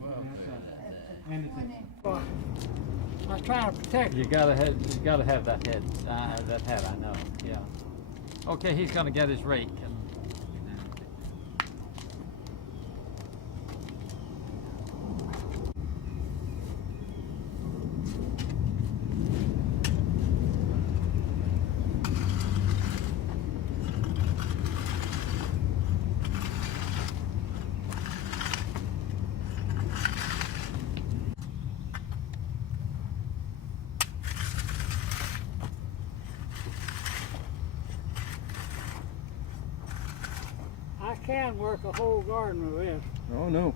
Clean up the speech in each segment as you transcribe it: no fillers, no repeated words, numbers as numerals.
Well, I was trying to protect You gotta have that head, that hat. I know. Yeah. Okay, he's gonna get his rake. I can work a whole garden with this. oh no.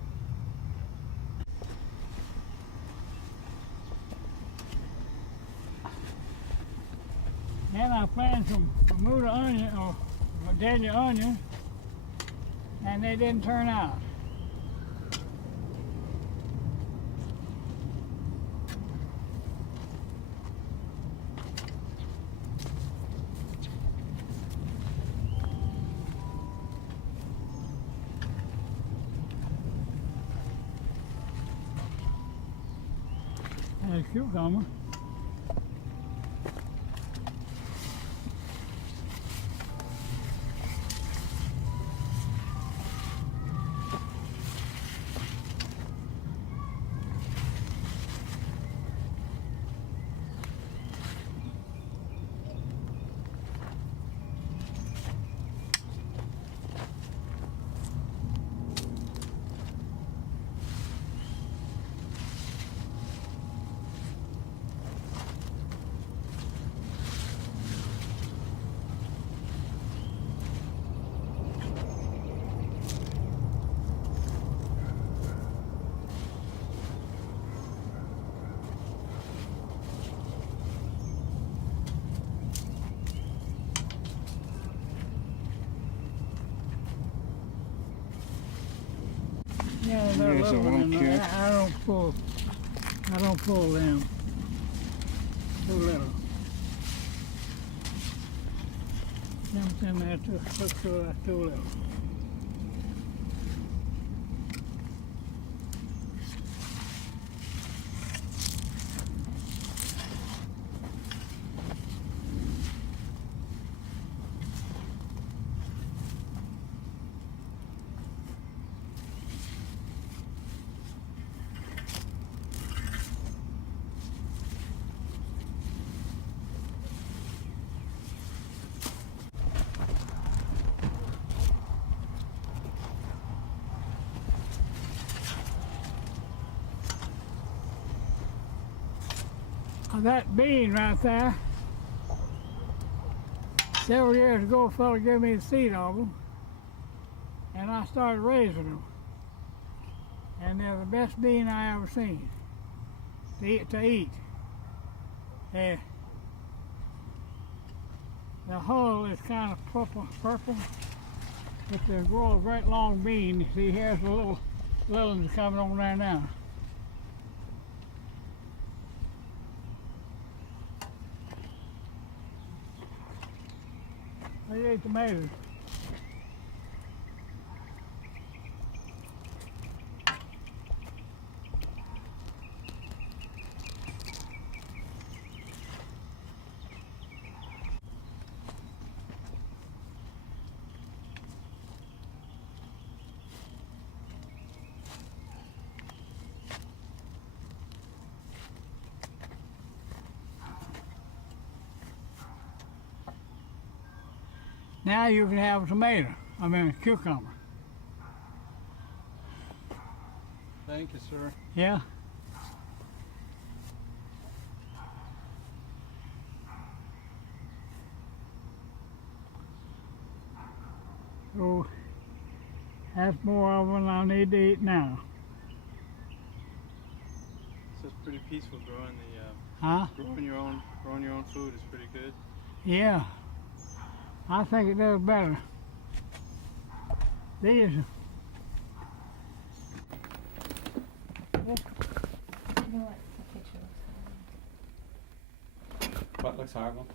Then I planted some Bermuda onion or Vidalia onion, and they didn't turn out. And a cucumber. Yeah, they're There's a little one ones. kid. I don't pull them. Too little. Them there too little. That bean right there, several years ago a fellow gave me the seed of them, and I started raising them. And they're the best bean I ever seen to eat. The hull is kind of purple, but they grow a great long bean. You see, here's the little ones coming on there now. They ate tomatoes. Now you can have a tomato, a cucumber. Thank you, sir. Yeah? So that's more of what I need to eat now. So it's pretty peaceful growing Huh? growing your own food is pretty good. Yeah. I think it does better. These. What looks horrible?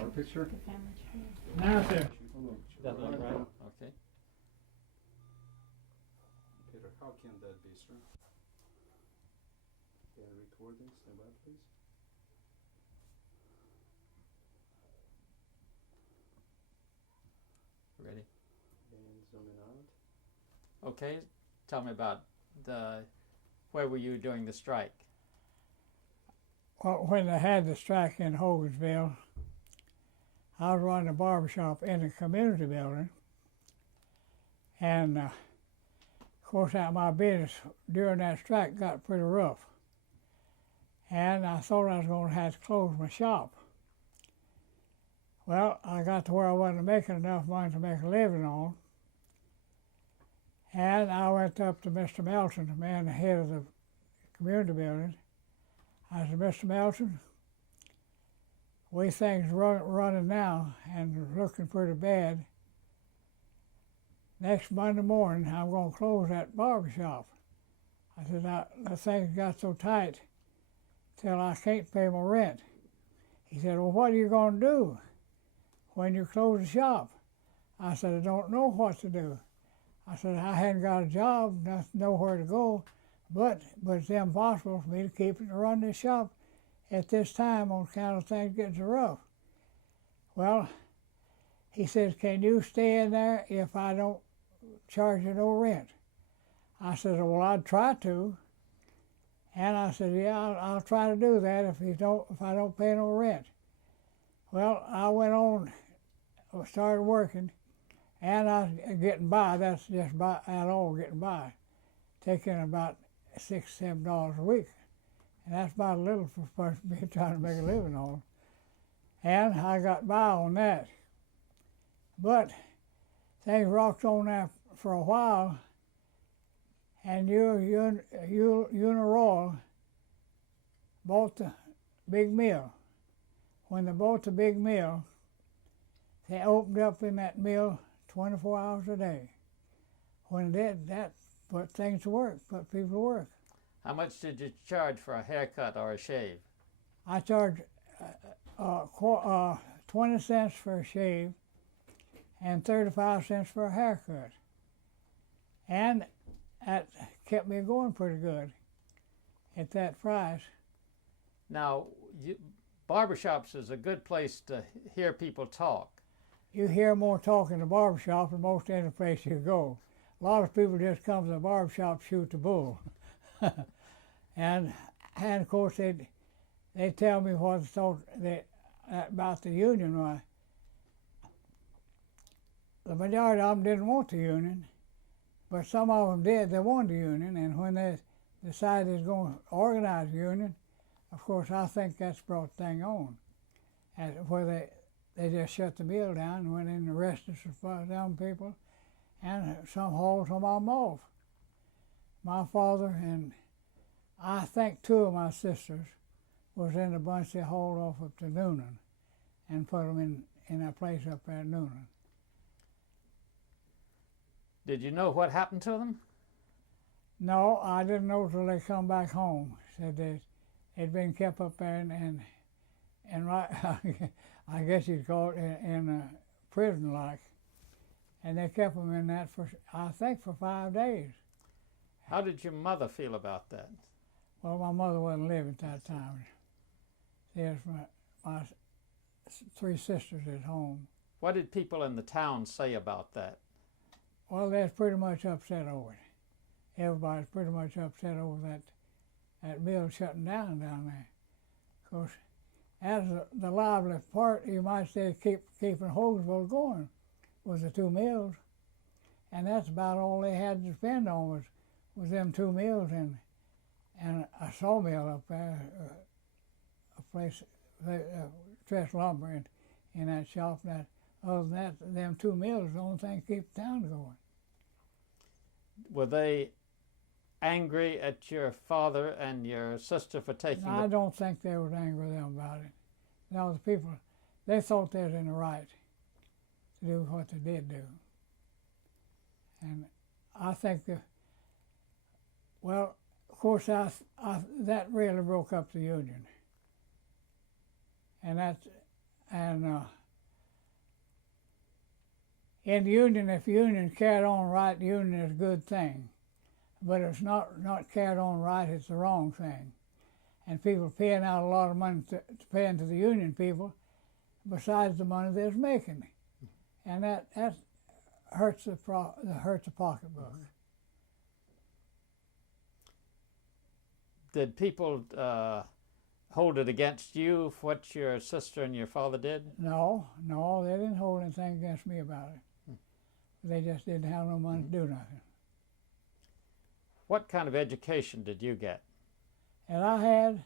Our picture? Now, sir. That look right? Okay. Peter, how can that be, sir? Yeah, recording. Stand by, please. Ready? And zoom in out. Okay, tell me about where were you during the strike? Well, when they had the strike in Hogansville, I was running a barbershop in the community building, and of course, my business during that strike got pretty rough, and I thought I was going to have to close my shop. Well, I got to where I wasn't making enough money to make a living on, and I went up to Mr. Melton, the man, the head of the community building. I said, Mr. Melton, we things running now and looking pretty bad. Next Monday morning, I'm going to close that barbershop. I said, the things got so tight till I can't pay my rent. He said, well, what are you going to do when you close the shop? I said, I don't know what to do. I said, I hadn't got a job, nowhere to go, but it's impossible for me to keep it to run this shop at this time on account of things getting so rough. Well, he says, can you stay in there if I don't charge you no rent? I said, well, I'd try to. And I said, yeah, I'll try to do that if I don't pay no rent. Well, I went on, started working, and I was getting by. That's just about at all getting by, taking about $6, $7 a week. And that's about a little for a person being trying to make a living on. And I got by on that. But things rocked on there for a while, and Uniroyal bought the big mill. When they bought the big mill, they opened up in that mill 24 hours a day. When they did, that put things to work, put people to work. How much did you charge for a haircut or a shave? I charged 20 cents for a shave and 35 cents for a haircut. And that kept me going pretty good at that price. Now, barbershops is a good place to hear people talk. You hear more talk in the barbershop than most any place you go. A lot of people just come to the barbershop shoot the bull. and of course they tell me what they thought about the union. Why, the majority of them didn't want the union, but some of them did. They wanted the union, and when they decided they was going to organize the union, of course I think that's brought the thing on. And where they just shut the mill down and went in and arrested some people, and some hauled some of them off. My father and I think 2 of my sisters was in the bunch they hauled off up to Noonan and put them in a place up there at Noonan. Did you know what happened to them? No, I didn't know till they come back home. Said they'd been kept up there and right, I guess you'd call it in a prison like, and they kept them in that for, I think, for 5 days. How did your mother feel about that? Well, my mother wasn't living at that time. There's my 3 sisters at home. What did people in the town say about that? Well, they're pretty much upset over it. Everybody's pretty much upset over that mill shutting down there. Of course, as the lively part, you might say, keeping Hogansville going was the 2 mills. And that's about all they had to spend on was them 2 mills and a sawmill up there, a place, Tress Lumber in that shop. That other than that, them 2 mills, the only thing to keep the town going. Were they angry at your father and your sister for taking No, I don't think they was angry with them about it. No, the people, they thought they was in the right to do what they did do. And I think well, of course, that really broke up the union. And in the union, if the union carried on right, the union is a good thing. But if it's not carried on right, it's the wrong thing. and people paying out a lot of money to paying to the union people, besides the money they was making, and that hurts the pocketbook. Did people hold it against you for what your sister and your father did? No, they didn't hold anything against me about it. They just didn't have no money to do nothing. What kind of education did you get? And I had,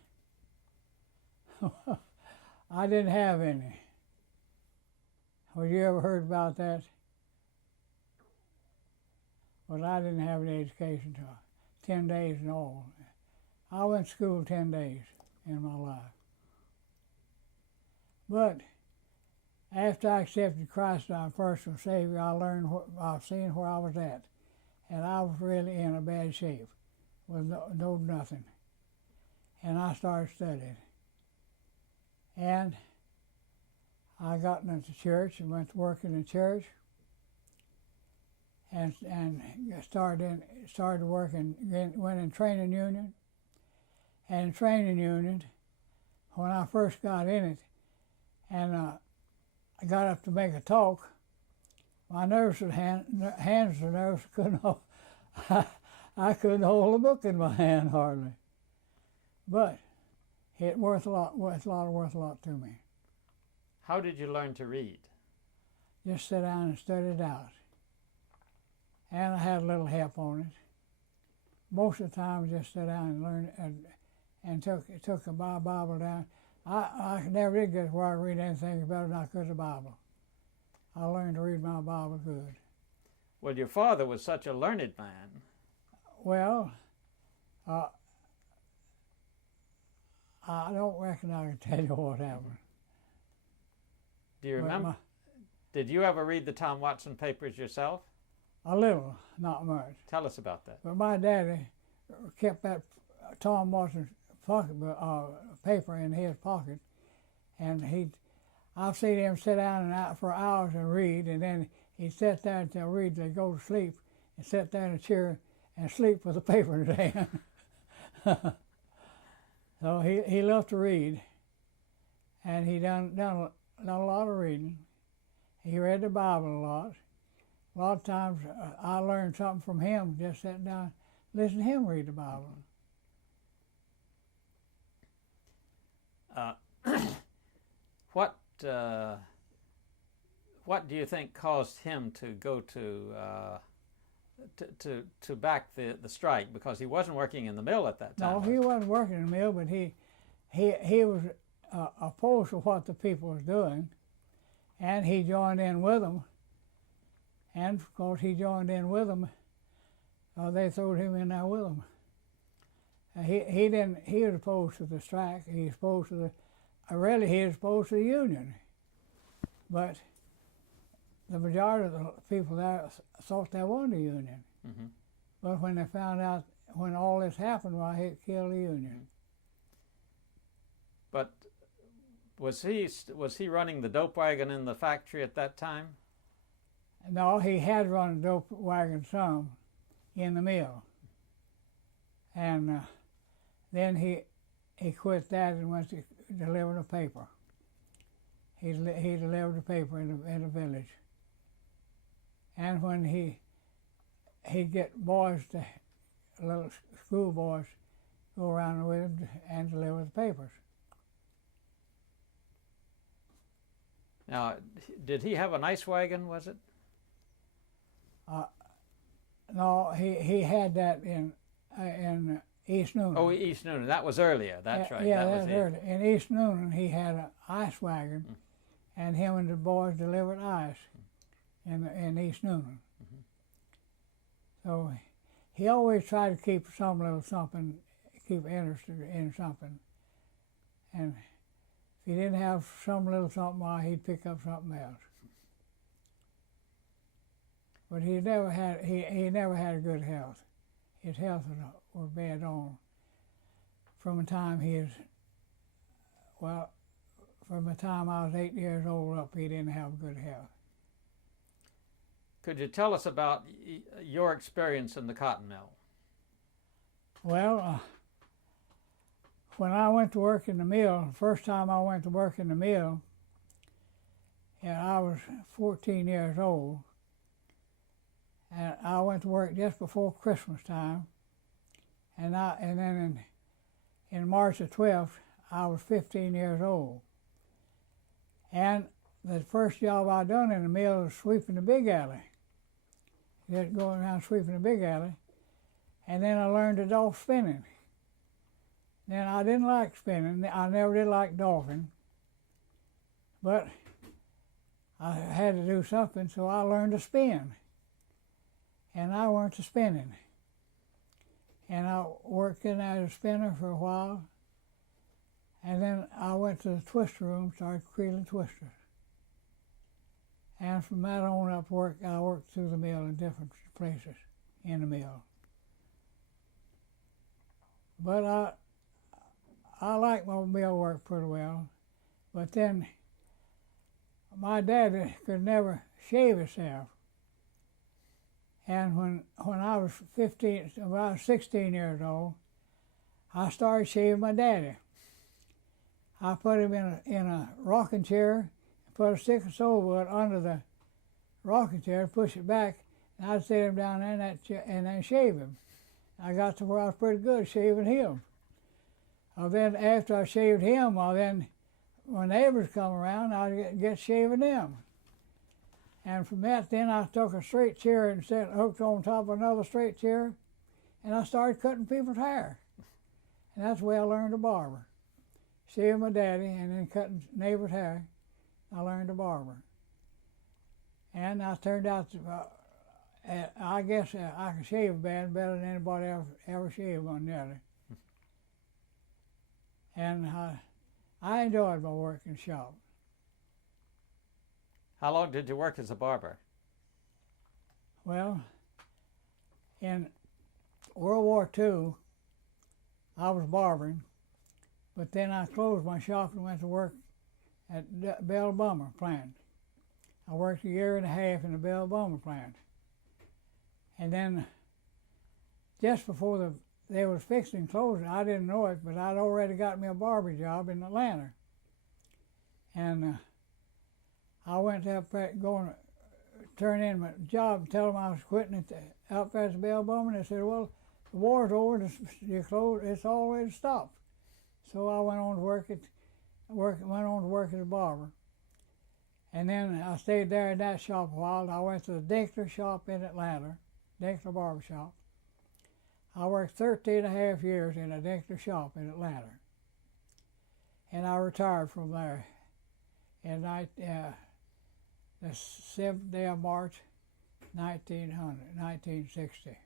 I didn't have any. Have you ever heard about that? Well, I didn't have any education till 10 days and all. I went to school 10 days in my life. But after I accepted Christ as my personal Savior, I learned, I've seen where I was at. And I was really in a bad shape with no nothing. And I started studying. And I got into church and went to work in the church and started working, went in training union. And in training union, when I first got in it, and I got up to make a talk, my nerves and hands were nervous. I couldn't hold a book in my hand hardly. But it worth a lot to me. How did you learn to read? Just sit down and study it out. And I had a little help on it. Most of the time, I just sat down and learned and took a Bible down. I never did get where I read anything better than I could the Bible. I learned to read my Bible good. Well, your father was such a learned man. Well, I don't reckon I can tell you what happened. Do you remember? Did you ever read the Tom Watson papers yourself? A little, not much. Tell us about that. But my daddy kept that Tom Watson paper in his pocket, and I've seen him sit down and out for hours and read, and then he'd sit there until read, they'd go to sleep, and sit there in a chair and sleep with the paper in his hand. So he loved to read, and he done a lot of reading. He read the Bible a lot. A lot of times I learned something from him, just sitting down, listening to him read the Bible. What do you think caused him to go to back the strike? Because he wasn't working in the mill at that time. No, he wasn't working in the mill, but he was opposed to what the people was doing, and he joined in with them. And of course, he joined in with them. They threw him in there with them. He was opposed to the strike. He was opposed to he was opposed to the union. But the majority of the people there thought they wanted a union. Mm-hmm. But when they found out, when all this happened, why, it killed the union. But was he running the dope wagon in the factory at that time? No, he had run a dope wagon some in the mill. And then he quit that and went to deliver the paper. He delivered the paper in the village. And when he'd get boys, little school boys, go around with him and deliver the papers. Now, did he have an ice wagon, was it? No, he had that in East Noonan. Oh, East Noonan. That was earlier. That's right. Yeah, that was was early. In East Noonan, he had an ice wagon, and him and the boys delivered ice in East Noonan. So he always tried to keep some little something, keep interested in something. And if he didn't have some little something, why, he'd pick up something else. But he never had a good health. His health was bad on from the time from the time I was 8 years old up, he didn't have good health. Could you tell us about your experience in the cotton mill? Well, when I went to work in the mill, the first time I went to work in the mill, and I was 14 years old, and I went to work just before Christmas time, and then in March the 12th, I was 15 years old. And the first job I done in the mill was sweeping the big alley. Just going around sweeping the big alley. And then I learned to dolphin spinning. Then I didn't like spinning. I never did like dolphin. But I had to do something, so I learned to spin. And I went to spinning. And I worked in as a spinner for a while. And then I went to the twister room, started creeling twisters. And from that on up, I worked through the mill in different places in the mill. But I liked my mill work pretty well. But then my dad could never shave himself. And when I was 16 years old, I started shaving my daddy. I put him in a rocking chair, put a stick of soul wood under the rocking chair, push it back, and I'd sit him down there in that chair and then shave him. I got to where I was pretty good shaving him. Then after I shaved him, then when neighbors come around, I'd get shaving them. And from that, then I took a straight chair and hooked on top of another straight chair, and I started cutting people's hair. And that's the way I learned to barber. Shaving my daddy and then cutting neighbors' hair, I learned to barber. And I turned out to, I guess I could shave a band better than anybody ever shaved one nearly. And I enjoyed my work in the shop. How long did you work as a barber? Well, in World War II, I was barbering, but then I closed my shop and went to work at the Bell Bummer plant. I worked a year and a half in the Bell Bummer plant. And then just before they was fixing closing, I didn't know it, but I'd already got me a barber job in Atlanta. And I went up going to turn in my job and tell them I was quitting up at the Bell Bummer. And they said, well, the war's over, it's already stopped. So I went on to work as a barber. And then I stayed there in that shop a while. I went to the Dinkler shop in Atlanta, Dinkler Barber Shop. I worked 13 and a half years in a Dinkler shop in Atlanta. And I retired from there in the 7th day of March, 1960.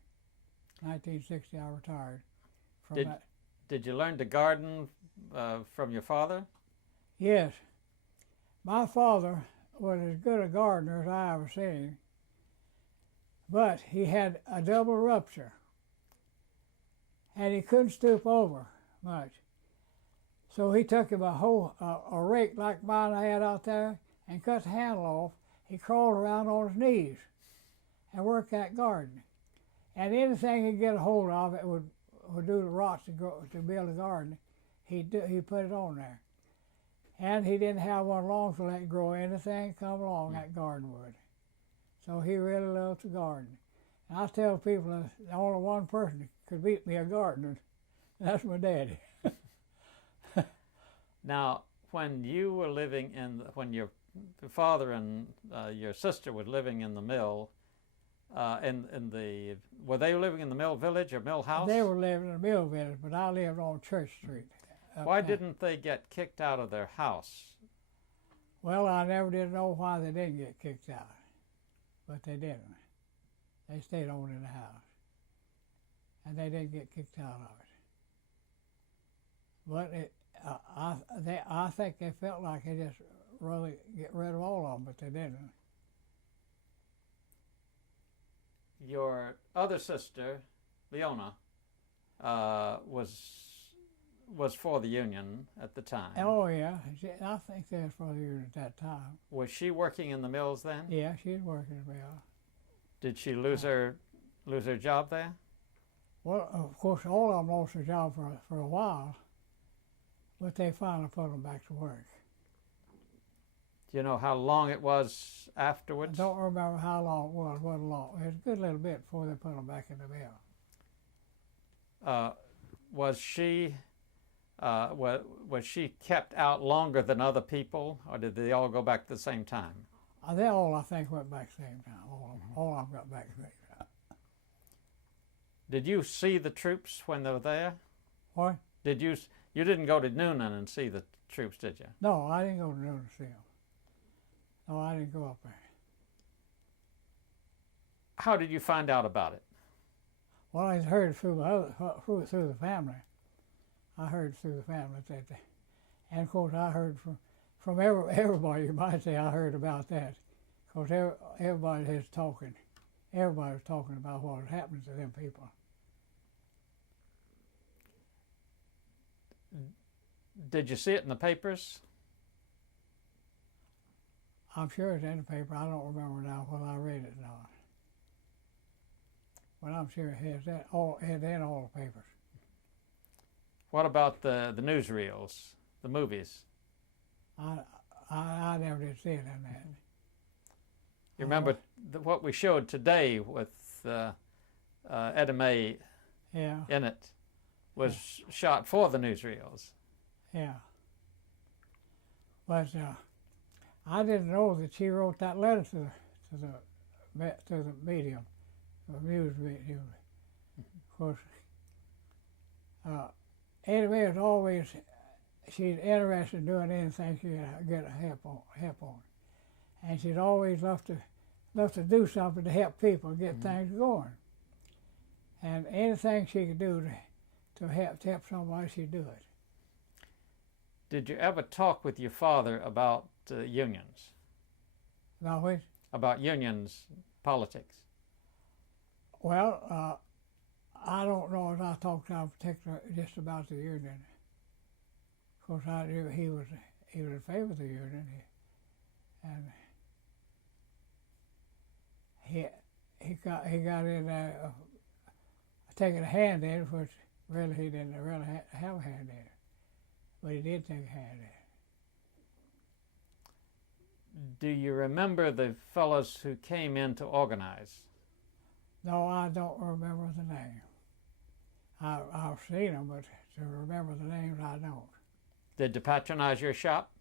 1960 I retired from that. Did you learn to garden from your father? Yes. My father was as good a gardener as I ever seen, but he had a double rupture, and he couldn't stoop over much. So he took him a rake like mine I had out there and cut the handle off. He crawled around on his knees and worked that garden. And anything he'd get a hold of, it would do the rocks to build a garden. He put it on there. And he didn't have one long to let grow anything come along that garden would. So he really loved to garden. And I tell people that only one person that could beat me a gardener, that's my daddy. Now, when you were living when your father and your sister were living in the mill, were they living in the mill village or mill house? They were living in the mill village, but I lived on Church Street. Why didn't they get kicked out of their house? Well, I never did know why they didn't get kicked out, but they didn't. They stayed on in the house, and they didn't get kicked out of it. But I think they felt like they just really get rid of all of them, but they didn't. Your other sister, Leona, was for the Union at the time. Oh yeah, I think they was for the Union at that time. Was she working in the mills then? Yeah, she was working in the mill. Did she lose her job there? Well, of course, all of them lost their job for a while. but they finally put them back to work. Do you know how long it was I afterwards? don't remember how long it was, what long. It was a good little bit before they put them back in the mill. Was she was she kept out longer than other people, or did they all go back at the same time? They all, I think, went back the same time. All of them got back the same time. Did you see the troops when they were there? What? You didn't go to Noonan and see the troops, did you? No, I didn't go to Noonan to see them. No, I didn't go up there. How did you find out about it? Well, I heard it through the family. I heard through the family and of course I heard from everybody. You might say I heard about that, because everybody was talking. Everybody was talking about what was happening to them people. Did you see it in the papers? I'm sure it's in the paper. I don't remember now whether I read it or not. But I'm sure it has that in all the papers. What about the newsreels, the movies? I never did see it in that. You remember what we showed today with Etta Mae Yeah, in it was shot for the newsreels. yeah. But I didn't know that she wrote that letter to the medium, the news medium. Of course, Etta Mae was always, she's interested in doing anything she could get help on, and she'd always love to do something to help people get things going. And anything she could do to help somebody, she'd do it. Did you ever talk with your father about unions? Now, which? About unions, politics? Well, I don't know if I talked to him particular just about the union. Of course, I knew he was in favor of the union, and he got in there taking a hand in it, which really he didn't really have a hand in it, but he did take a hand in it. Do you remember the fellows who came in to organize? No, I don't remember the name. I've seen them, but to remember the names, I don't. Did they patronize your shop?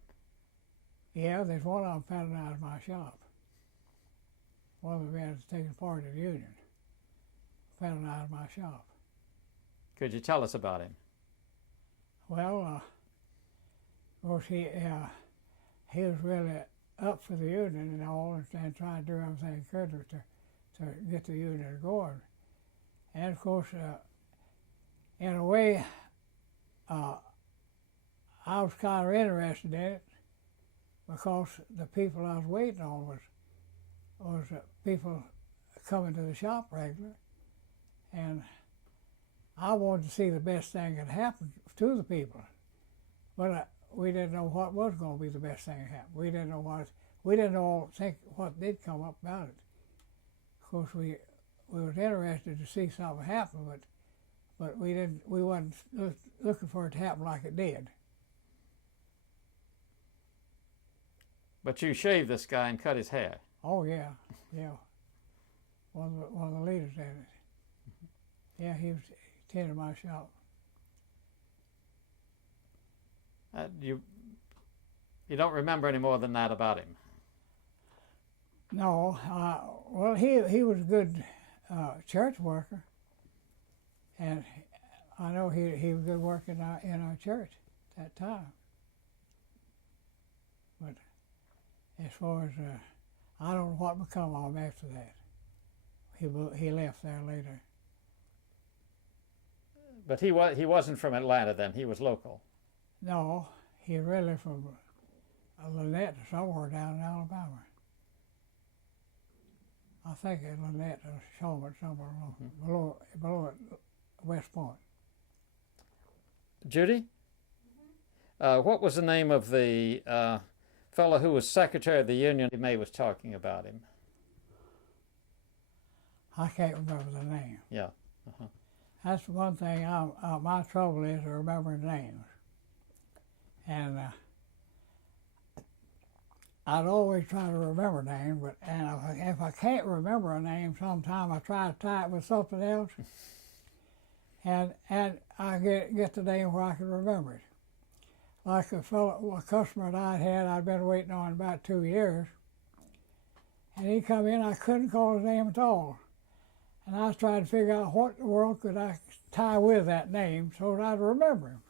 Yeah, there's one of them patronized my shop. One of the men that's taking part in the union patronized my shop. Could you tell us about him? Well, of course, he was really up for the union and all, and trying to do everything he could to get the union going. And of course, in a way, I was kind of interested in it, because the people I was waiting on was people coming to the shop regular, and I wanted to see the best thing that happened to the people, but we didn't know what was going to be the best thing that happened. We didn't know what did come up about it. Of course, we was interested to see something happen, but we wasn't looking for it to happen like it did. But you shaved this guy and cut his hair. Oh yeah, yeah. One of the leaders did it. Yeah, he was tending my shop. You don't remember any more than that about him? No, well, he was a good church worker, and I know he was good worker in our church at that time. But as far as I don't know what become of him after that. He left there later. But he wasn't from Atlanta then. He was local. No, he really from Lynette or somewhere down in Alabama. I think it's Lynette or Charlotte, somewhere below West Point. Judy? What was the name of the fellow who was Secretary of the Union? May was talking about him. I can't remember the name. Yeah. Uh-huh. That's the one thing my trouble is remembering names. And I'd always try to remember names, but if I can't remember a name sometime, I try to tie it with something else, and I get the name where I can remember it. Like a customer that I had, I'd been waiting on about 2 years, and he come in, I couldn't call his name at all. And I was trying to figure out what in the world could I tie with that name so that I'd remember him.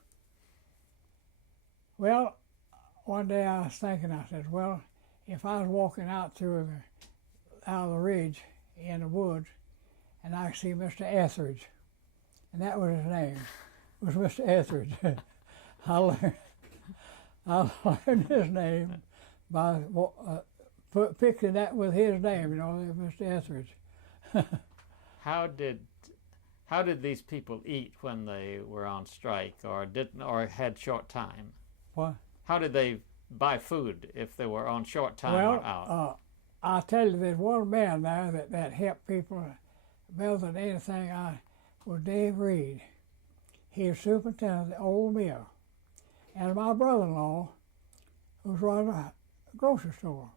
Well, one day I was thinking, I said, well, if I was walking out of the ridge in the woods, and I see Mr. Etheridge, and that was his name, was Mr. Etheridge. I learned his name by picking that with his name, Mr. Etheridge. How did these people eat when they were on strike, or had short time? What? How did they buy food if they were on short time or out? I'll tell you, there's one man there that helped people better than anything was Dave Reed. He was superintendent of the old mill. And my brother-in-law was running a grocery store.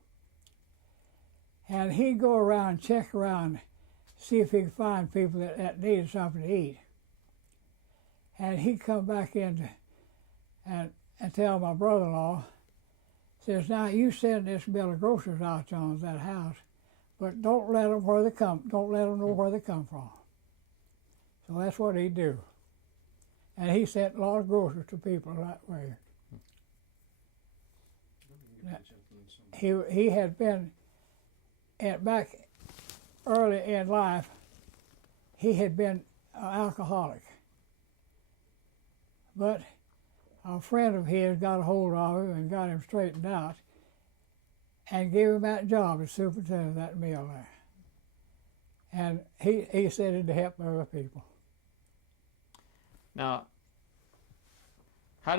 And he'd go around, check around, see if he could find people that needed something to eat. And he'd come back in and tell my brother-in-law, says, now you send this bill of groceries out to that house, but don't let them know where they come from. So that's what he'd do. And he sent a lot of groceries to people that way. He had been, back early in life, he had been an alcoholic. But a friend of his got a hold of him and got him straightened out and gave him that job as superintendent of that mill there. And he said it to help other people. Now,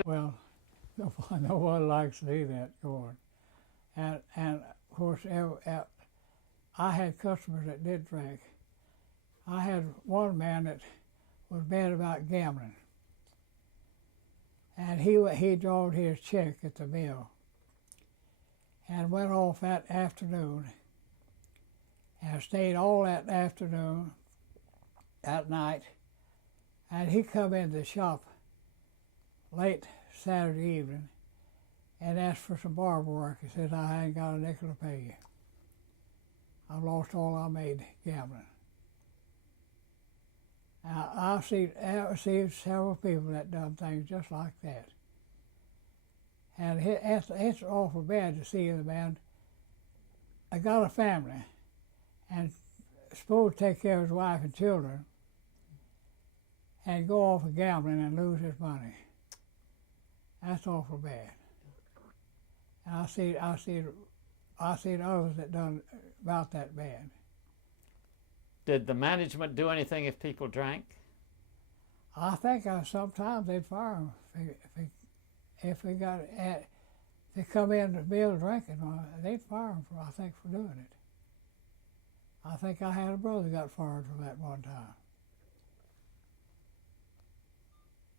well, nobody likes to see that going. And of course, I had customers that did drink. I had one man that was bad about gambling. And he drawed his check at the mill and went off that afternoon and stayed all that afternoon, that night, and he come in the shop late Saturday evening and asked for some barber work. He said, I ain't got a nickel to pay you. I've lost all I made gambling. Now, I've seen several people that done things just like that. And it's awful bad to see the man. I got a family and supposed to take care of his wife and children and go off of gambling and lose his money. That's awful bad. And I see others that done about that bad. Did the management do anything if people drank? I think sometimes they'd fire them if they come in the mill drinking. They'd fire them for doing it. I think I had a brother got fired for that one time.